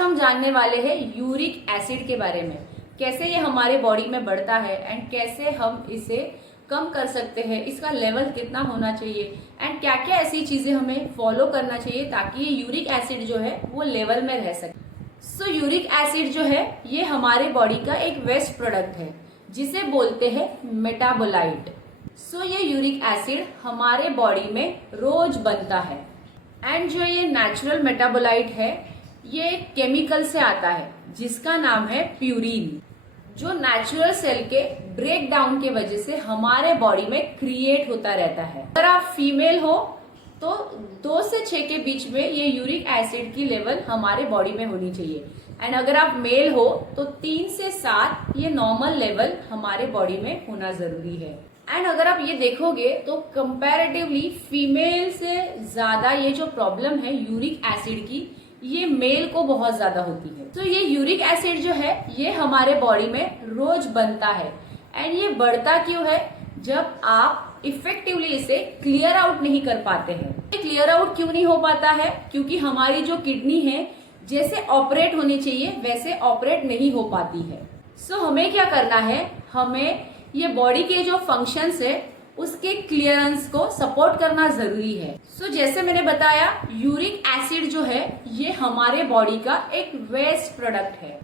हम जानने वाले हैं यूरिक एसिड के बारे में, कैसे ये हमारे बॉडी में बढ़ता है एंड कैसे हम इसे कम कर सकते हैं, इसका लेवल कितना होना चाहिए एंड क्या क्या ऐसी चीजें हमें फॉलो करना चाहिए ताकि ये यूरिक एसिड जो है वो लेवल में रह सके। सो यूरिक एसिड जो है ये हमारे बॉडी का एक वेस्ट प्रोडक्ट है जिसे बोलते हैं मेटाबोलाइट। सो ये यूरिक एसिड हमारे बॉडी में रोज बनता है एंड जो ये नेचुरल मेटाबोलाइट है ये केमिकल से आता है जिसका नाम है प्यूरिन, जो नेचुरल सेल के ब्रेक डाउन के वजह से हमारे बॉडी में क्रिएट होता रहता है। अगर आप फीमेल हो तो 2 से 6 के बीच में ये यूरिक एसिड की लेवल हमारे बॉडी में होनी चाहिए एंड अगर आप मेल हो तो 3 से 7 ये नॉर्मल लेवल हमारे बॉडी में होना जरूरी है। एंड अगर आप ये देखोगे तो कंपैरेटिवली फीमेल से ज्यादा ये जो प्रॉब्लम है यूरिक एसिड की ये मेल को बहुत ज्यादा होती है। तो ये यूरिक एसिड जो है ये हमारे बॉडी में रोज बनता है एंड ये बढ़ता क्यों है, जब आप इफेक्टिवली इसे क्लियर आउट नहीं कर पाते हैं। ये क्लियर आउट क्यों नहीं हो पाता है, क्योंकि हमारी जो किडनी है जैसे ऑपरेट होनी चाहिए वैसे ऑपरेट नहीं हो पाती है। सो हमें क्या करना है, हमें ये बॉडी के जो फंक्शंस है उसके क्लियरेंस को सपोर्ट करना जरूरी है। सो जैसे मैंने बताया यूरिक एसिड जो है ये हमारे बॉडी का एक वेस्ट प्रोडक्ट है।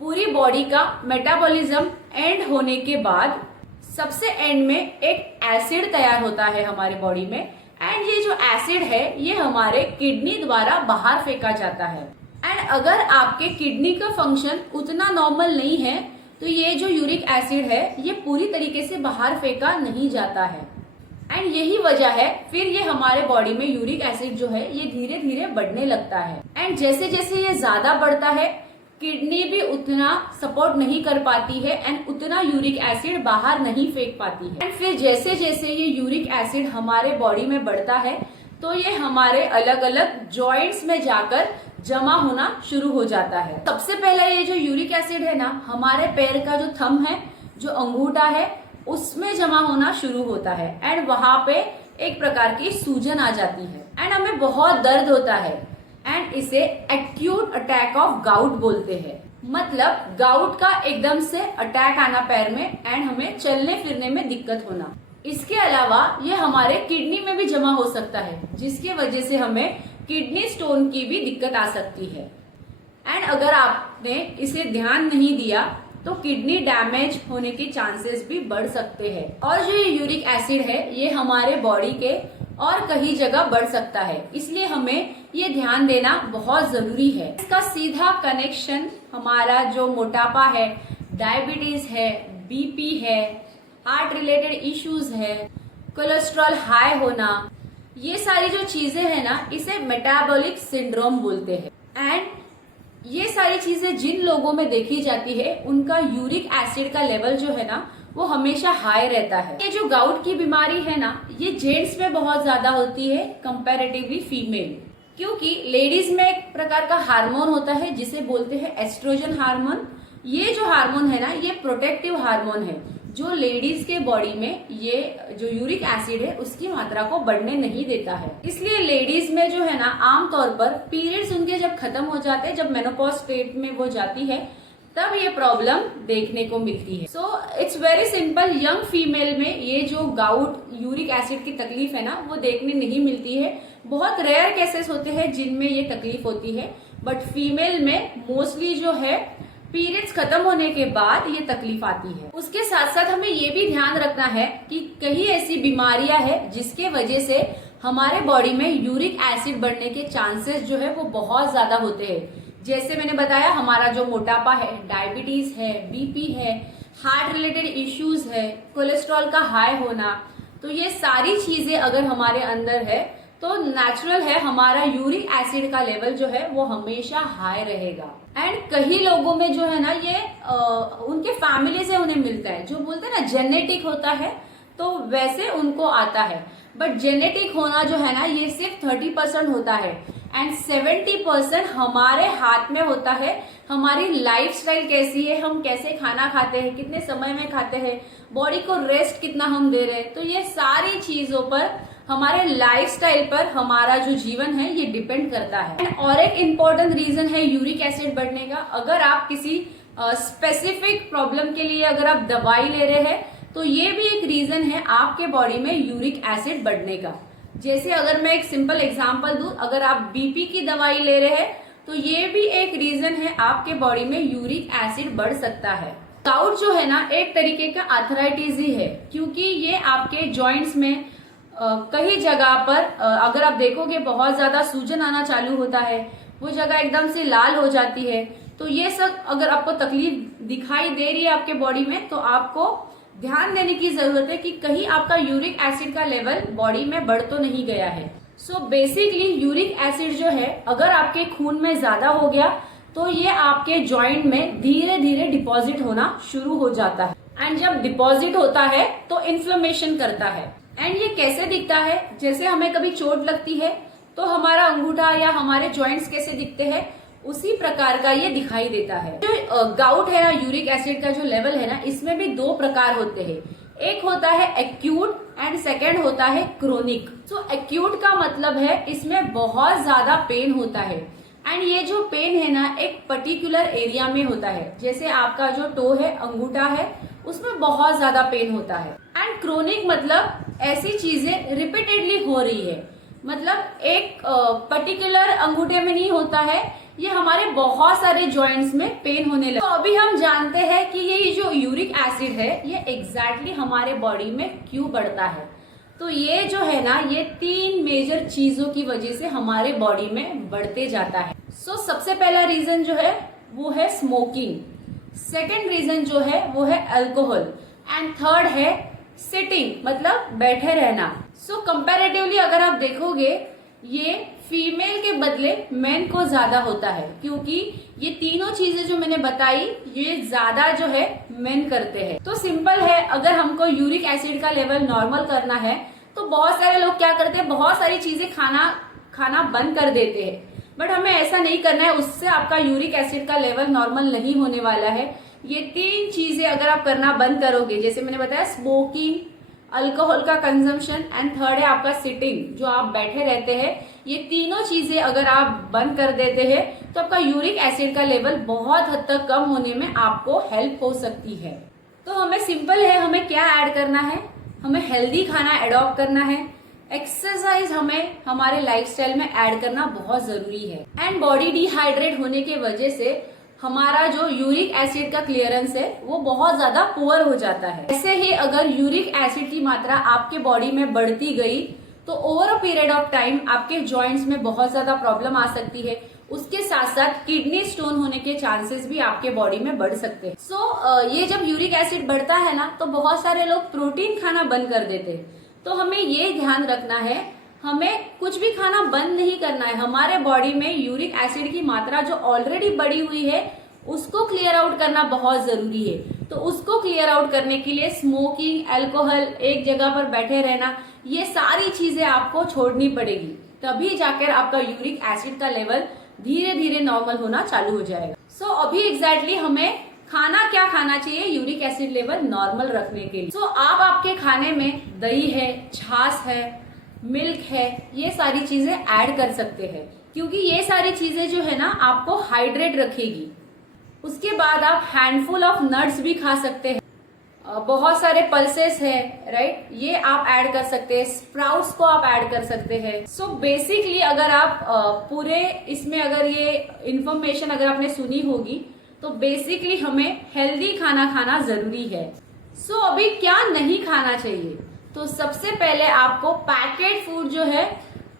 पूरी बॉडी का मेटाबॉलिज्म एंड होने के बाद सबसे एंड में एक एसिड तैयार होता है हमारे बॉडी में एंड ये जो एसिड है ये हमारे किडनी द्वारा बाहर फेंका जाता है। एंड अगर आपके किडनी का फंक्शन उतना नॉर्मल नहीं है तो ये जो यूरिक एसिड है ये पूरी तरीके से बाहर फेंका नहीं जाता है एंड यही वजह है फिर ये हमारे बॉडी में यूरिक एसिड जो है ये धीरे धीरे बढ़ने लगता है एंड जैसे जैसे ये ज्यादा बढ़ता है किडनी भी उतना सपोर्ट नहीं कर पाती है एंड उतना यूरिक एसिड बाहर नहीं फेंक पाती है। एंड फिर जैसे जैसे ये यूरिक एसिड हमारे बॉडी में बढ़ता है तो ये हमारे अलग अलग जॉइंट्स में जाकर जमा होना शुरू हो जाता है। सबसे पहला ये जो यूरिक एसिड है ना हमारे पैर का जो थंब है, जो अंगूठा है उसमें जमा होना शुरू होता है एंड वहां पे एक प्रकार की सूजन आ जाती है एंड हमें बहुत दर्द होता है एंड इसे एक्यूट अटैक ऑफ गाउट बोलते हैं। मतलब गाउट का एकदम से अटैक आना पैर में एंड हमें चलने फिरने में दिक्कत होना। इसके अलावा ये हमारे किडनी में भी जमा हो सकता है जिसकी वजह से हमें किडनी स्टोन की भी दिक्कत आ सकती है एंड अगर आपने इसे ध्यान नहीं दिया तो किडनी डैमेज होने के चांसेस भी बढ़ सकते हैं। और जो ये यूरिक एसिड है ये हमारे बॉडी के और कई जगह बढ़ सकता है, इसलिए हमें ये ध्यान देना बहुत जरूरी है। इसका सीधा कनेक्शन हमारा जो मोटापा है, डायबिटीज है, बीपी है, हार्ट रिलेटेड इश्यूज है, कोलेस्ट्रॉल हाई होना, ये सारी जो चीजें है ना इसे मेटाबॉलिक सिंड्रोम बोलते हैं एंड ये सारी चीजें जिन लोगों में देखी जाती है उनका यूरिक एसिड का लेवल जो है ना वो हमेशा हाई रहता है। ये जो गाउट की बीमारी है ना ये जेंट्स में बहुत ज्यादा होती है कंपैरेटिवली फीमेल, क्योंकि लेडीज में एक प्रकार का हार्मोन होता है जिसे बोलते हैं एस्ट्रोजन हार्मोन। ये जो हार्मोन है ना ये प्रोटेक्टिव हार्मोन है जो लेडीज के बॉडी में ये जो यूरिक एसिड है उसकी मात्रा को बढ़ने नहीं देता है। इसलिए लेडीज में जो है ना आमतौर पर पीरियड्स उनके जब खत्म हो जाते हैं, जब मेनोपॉज स्टेट में वो जाती है तब ये प्रॉब्लम देखने को मिलती है। So it's very simple, young female में ये जो गाउट यूरिक एसिड की तकलीफ है ना वो देखने नहीं मिलती है। बहुत रेयर केसेस होते हैं जिनमें ये तकलीफ होती है, बट फीमेल में मोस्टली जो है पीरियड्स खत्म होने के बाद ये तकलीफ आती है। उसके साथ साथ हमें ये भी ध्यान रखना है कि कई ऐसी बीमारियां हैं जिसके वजह से हमारे बॉडी में यूरिक एसिड बढ़ने के चांसेस जो है वो बहुत ज्यादा होते हैं। जैसे मैंने बताया हमारा जो मोटापा है, डायबिटीज है, बीपी है, हार्ट रिलेटेड इश्यूज है, कोलेस्ट्रॉल का हाई होना, तो ये सारी चीजें अगर हमारे अंदर है तो नेचुरल है हमारा यूरिक एसिड का लेवल जो है वो हमेशा हाई रहेगा। एंड कई लोगों में जो है ना ये उनके फैमिली से उन्हें मिलता है, जो बोलते हैं ना जेनेटिक होता है तो वैसे उनको आता है, बट जेनेटिक होना जो है ना ये सिर्फ 30% होता है एंड 70% हमारे हाथ में होता है। हमारी लाइफस्टाइल कैसी है, हम कैसे खाना खाते हैं, कितने समय में खाते हैं, बॉडी को रेस्ट कितना हम दे रहे हैं, तो ये सारी चीजों पर हमारे लाइफस्टाइल पर हमारा जो जीवन है ये डिपेंड करता है। और एक इम्पोर्टेंट रीजन है यूरिक एसिड बढ़ने का। अगर आप किसी स्पेसिफिक प्रॉब्लम के लिए अगर आप दवाई ले रहे हैं तो ये भी एक रीजन है आपके बॉडी में यूरिक एसिड बढ़ने का। जैसे अगर मैं एक सिंपल एग्जांपल दूं, अगर आप बीपी की दवाई ले रहे हैं तो ये भी एक रीजन है आपके बॉडी में यूरिक एसिड बढ़ सकता है। गाउट जो है ना एक तरीके का आर्थराइटिस ही है, क्योंकि ये आपके जॉइंट्स में कई जगह पर अगर आप देखोगे बहुत ज्यादा सूजन आना चालू होता है, वो जगह एकदम से लाल हो जाती है। तो ये सब अगर आपको तकलीफ दिखाई दे रही है आपके बॉडी में तो आपको ध्यान देने की जरूरत है कि कहीं आपका यूरिक एसिड का लेवल बॉडी में बढ़ तो नहीं गया है। सो बेसिकली यूरिक एसिड जो है अगर आपके खून में ज्यादा हो गया तो ये आपके जॉइंट में धीरे धीरे डिपॉजिट होना शुरू हो जाता है। एंड जब डिपॉजिट होता है तो इन्फ्लेमेशन करता है। एंड ये कैसे दिखता है, जैसे हमें कभी चोट लगती है तो हमारा अंगूठा या हमारे जॉइंट्स कैसे दिखते हैं, उसी प्रकार का ये दिखाई देता है। जो गाउट है ना, यूरिक एसिड का जो लेवल है ना, इसमें भी दो प्रकार होते हैं। एक होता है एक्यूट एंड सेकेंड होता है क्रोनिक। सो एक्यूट का मतलब है इसमें बहुत ज्यादा पेन होता है। एंड ये जो पेन है ना एक पर्टिकुलर एरिया में होता है, जैसे आपका जो टो है, अंगूठा है, उसमें बहुत ज्यादा पेन होता है। एंड क्रोनिक मतलब ऐसी चीजें रिपीटेडली हो रही है, मतलब एक पर्टिकुलर अंगूठे में नहीं होता है, ये हमारे बहुत सारे जॉइंट्स में पेन होने लगे। तो अभी हम जानते हैं कि ये जो यूरिक एसिड है ये एग्जैक्टली हमारे बॉडी में क्यों बढ़ता है। तो ये जो है ना ये 3 मेजर चीजों की वजह से हमारे बॉडी में बढ़ते जाता है। सो सबसे पहला रीजन जो है वो है स्मोकिंग, सेकेंड रीजन जो है वो है अल्कोहल, एंड थर्ड है सिटिंग मतलब बैठे रहना। सो कंपैरेटिवली अगर आप देखोगे ये फीमेल के बदले मेन को ज्यादा होता है, क्योंकि ये तीनों चीजें जो मैंने बताई ये ज्यादा जो है मेन करते हैं। तो सिंपल है, अगर हमको यूरिक एसिड का लेवल नॉर्मल करना है तो बहुत सारे लोग क्या करते हैं, बहुत सारी चीजें खाना बंद कर देते हैं, बट हमें ऐसा नहीं करना है। उससे आपका यूरिक एसिड का लेवल नॉर्मल नहीं होने वाला है। ये 3 चीजें अगर आप करना बंद करोगे, जैसे मैंने बताया स्मोकिंग, अल्कोहल का कंजम्पशन एंड थर्ड है आपका सिटिंग, जो आप बैठे रहते हैं, ये तीनों चीजें अगर आप बंद कर देते हैं तो आपका यूरिक एसिड का लेवल बहुत हद तक कम होने में आपको हेल्प हो सकती है। तो हमें सिंपल है, हमें क्या ऐड करना है, हमें हेल्दी खाना एडॉप्ट करना है, एक्सरसाइज हमें हमारे लाइफस्टाइल में ऐड करना बहुत जरूरी है। एंड बॉडी डिहाइड्रेट होने की वजह से हमारा जो यूरिक एसिड का क्लियरेंस है वो बहुत ज्यादा पुअर हो जाता है। ऐसे ही अगर यूरिक एसिड की मात्रा आपके बॉडी में बढ़ती गई तो over a period of time आपके जॉइंट्स में बहुत ज्यादा प्रॉब्लम आ सकती है। उसके साथ साथ किडनी स्टोन होने के चांसेस भी आपके बॉडी में बढ़ सकते हैं। सो ये जब यूरिक एसिड बढ़ता है ना तो बहुत सारे लोग प्रोटीन खाना बंद कर देते हैं। तो हमें ये ध्यान रखना है, हमें कुछ भी खाना बंद नहीं करना है। हमारे बॉडी में यूरिक एसिड की मात्रा जो ऑलरेडी बढ़ी हुई है उसको क्लियर आउट करना बहुत जरूरी है। तो उसको क्लियर आउट करने के लिए स्मोकिंग, अल्कोहल, एक जगह पर बैठे रहना, ये सारी चीजें आपको छोड़नी पड़ेगी, तभी जाकर आपका यूरिक एसिड का लेवल धीरे धीरे नॉर्मल होना चालू हो जाएगा। सो अभी एग्जैक्टली हमें खाना क्या खाना चाहिए यूरिक एसिड लेवल नॉर्मल रखने के लिए। सो आप आपके खाने में दही है, छाछ है, मिल्क है, ये सारी चीजें ऐड कर सकते हैं, क्योंकि ये सारी चीजें जो है ना आपको हाइड्रेट रखेगी। उसके बाद आप हैंडफुल ऑफ नट्स भी खा सकते हैं, बहुत सारे पल्सेस है, राइट, ये आप ऐड कर सकते हैं, स्प्राउट्स को आप ऐड कर सकते हैं। सो बेसिकली अगर आप पूरे इसमें अगर ये इंफॉर्मेशन अगर आपने सुनी होगी तो बेसिकली हमें हेल्दी खाना खाना जरूरी है। सो अभी क्या नहीं खाना चाहिए, तो सबसे पहले आपको पैकेट फूड जो है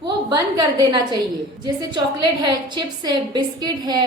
वो बंद कर देना चाहिए, जैसे चॉकलेट है, चिप्स है, बिस्किट है,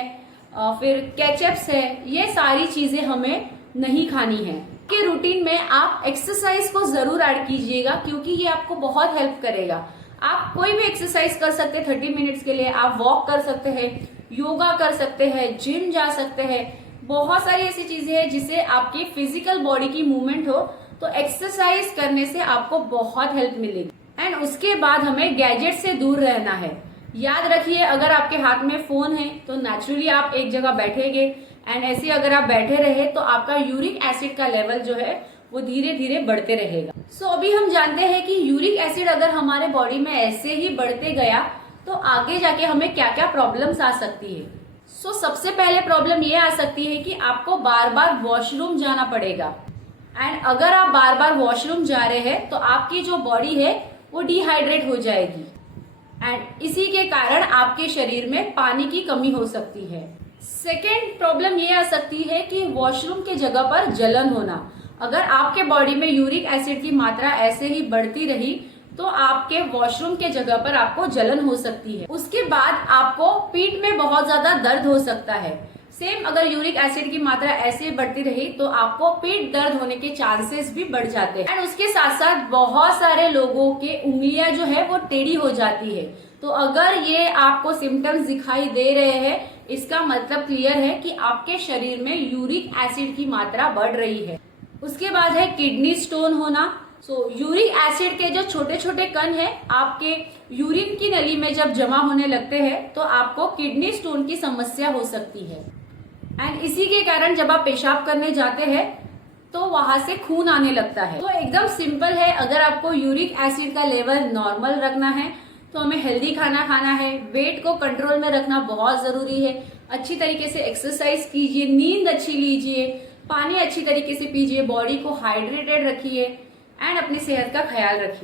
फिर केचप्स है, ये सारी चीजें हमें नहीं खानी है। के रूटीन में आप एक्सरसाइज को जरूर ऐड कीजिएगा, क्योंकि ये आपको बहुत हेल्प करेगा। आप कोई भी एक्सरसाइज कर सकते हैं 30 मिनट्स के लिए, आप वॉक कर सकते हैं, योगा कर सकते हैं, जिम जा सकते हैं, बहुत सारी ऐसी चीजें हैं जिससे आपकी फिजिकल बॉडी की मूवमेंट हो। तो एक्सरसाइज करने से आपको बहुत हेल्प मिलेगी। एंड उसके बाद हमें गैजेट से दूर रहना है। याद रखिए, अगर आपके हाथ में फोन है तो नेचुरली आप एक जगह बैठेंगे, एंड ऐसे अगर आप बैठे रहे तो आपका यूरिक एसिड का लेवल जो है वो धीरे धीरे बढ़ते रहेगा। सो अभी हम जानते हैं कि यूरिक एसिड अगर हमारे बॉडी में ऐसे ही बढ़ते गया तो आगे जाके हमें क्या क्या प्रॉब्लम्स आ सकती है। सो सबसे पहले प्रॉब्लम ये आ सकती है कि आपको बार बार वॉशरूम जाना पड़ेगा। एंड अगर आप बार बार वॉशरूम जा रहे हैं तो आपकी जो बॉडी है वो डिहाइड्रेट हो जाएगी एंड इसी के कारण आपके शरीर में पानी की कमी हो सकती है। सेकेंड प्रॉब्लम ये आ सकती है कि वॉशरूम के जगह पर जलन होना। अगर आपके बॉडी में यूरिक एसिड की मात्रा ऐसे ही बढ़ती रही तो आपके वॉशरूम के जगह पर आपको जलन हो सकती है। उसके बाद आपको पीठ में बहुत ज्यादा दर्द हो सकता है। सेम अगर यूरिक एसिड की मात्रा ऐसे बढ़ती रही तो आपको पीठ दर्द होने के चांसेस भी बढ़ जाते हैं। एंड उसके साथ साथ बहुत सारे लोगों के उंगलियां जो है वो टेढ़ी हो जाती है। तो अगर ये आपको सिम्टम्स दिखाई दे रहे हैं इसका मतलब क्लियर है कि आपके शरीर में यूरिक एसिड की मात्रा बढ़ रही है। उसके बाद है किडनी स्टोन होना। यूरिक एसिड के जो छोटे छोटे कण है आपके यूरिन की नली में जब जमा होने लगते हैं तो आपको किडनी स्टोन की समस्या हो सकती है। एंड इसी के कारण जब आप पेशाब करने जाते हैं तो वहां से खून आने लगता है। तो एकदम सिंपल है, अगर आपको यूरिक एसिड का लेवल नॉर्मल रखना है तो हमें हेल्दी खाना खाना है, वेट को कंट्रोल में रखना बहुत जरूरी है, अच्छी तरीके से एक्सरसाइज कीजिए, नींद अच्छी लीजिए, पानी अच्छी तरीके से पीजिए, बॉडी को हाइड्रेटेड रखिए एंड अपनी सेहत का ख्याल रखिए।